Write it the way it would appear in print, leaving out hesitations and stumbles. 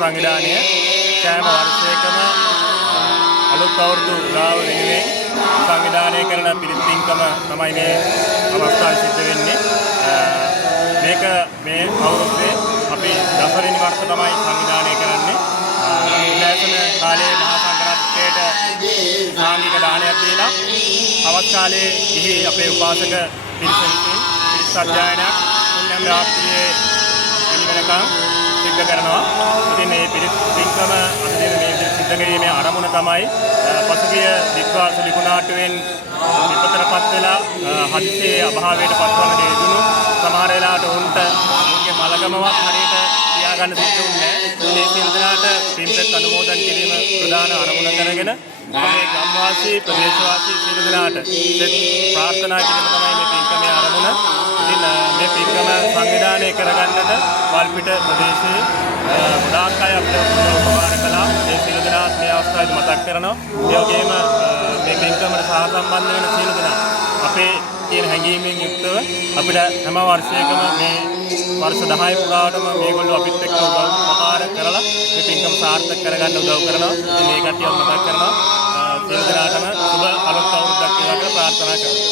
සංවිධානය සෑම වර්ෂයකම අලුත් අවුරුදු උදාව වෙනුවෙන් සංවිධානය කරන පිරිත් පින්කම තමයි මේ අවස්ථාවේ සිද්ධ වෙන්නේ. මේක මේ අවුරුද්දේ අපි 10 වෙනි වර්ෂ තමයි සංවිධානය කරන්නේ. ඉලක්කන කාලේ මහා සංඝරත්නයට සාංගික දානයක් දීලා අවස් කාලේ ගිහි අපේ උපාසක පිරිස විසින් පිරිත් සජ්ජායනයක් පුණ්‍යම් රාත්‍රියේ වෙනකම් සිද්ධ කරනවා. ඉතින් මේ පිරිත් පින්කම අද දින මේ සිද්ධ කිරීමේ ආරමුණ තමයි පසුගිය දික්වාස ලිකුණාටුවෙන් විපතරපත් වෙලා හදිසියේ අභාවයට පත්වන හේතුණු සමහර වෙලාවට උන්ට උන්ගේ මලගමවත් හරියට තියාගන්න සිද්ධ වුණේ නැහැ. මේ සියලු දෙනාට පින්පෙත් අනුමෝදන් කිරීම ප්‍රධාන ආරමුණ කරගෙන මේ ගම්වාසී ප්‍රදේශවාසී සියලු දෙනාට ප්‍රාර්ථනා කිරීම තමයි මේ පින්කමේ ආරමුණ. ඉතින් මේ පින්කම සංවිධානය කරගන්නට වල්පිට ප්‍රදේශයේ ගොඩාක් අය අපිට උපකාර කළා. ඒ සියලු දෙනාත් මේ අවස්ථාවේදී මතක් කරනවා. ඒ වගේම මේ පින්කමට සහසම්බන්ධ වෙන සියලු දෙනා අපේ තියෙන හැඟීමෙන් යුක්තව අපිට හැම වර්ෂයකම මේ වර්ෂ 10 පුරාවටම මේගොල්ලෝ අපිත් එක්ක උපකාර කරලා මේ පින්කම සාර්ථක කරගන්න උදව් කරනවා. ඉතින් මේ කට්ටියව මතක් කරනවා. සියලු දෙනාටම සුබ අලුත් අවුරුද්දක් වේවා කියලා ප්‍රාර්ථනා කරනවා.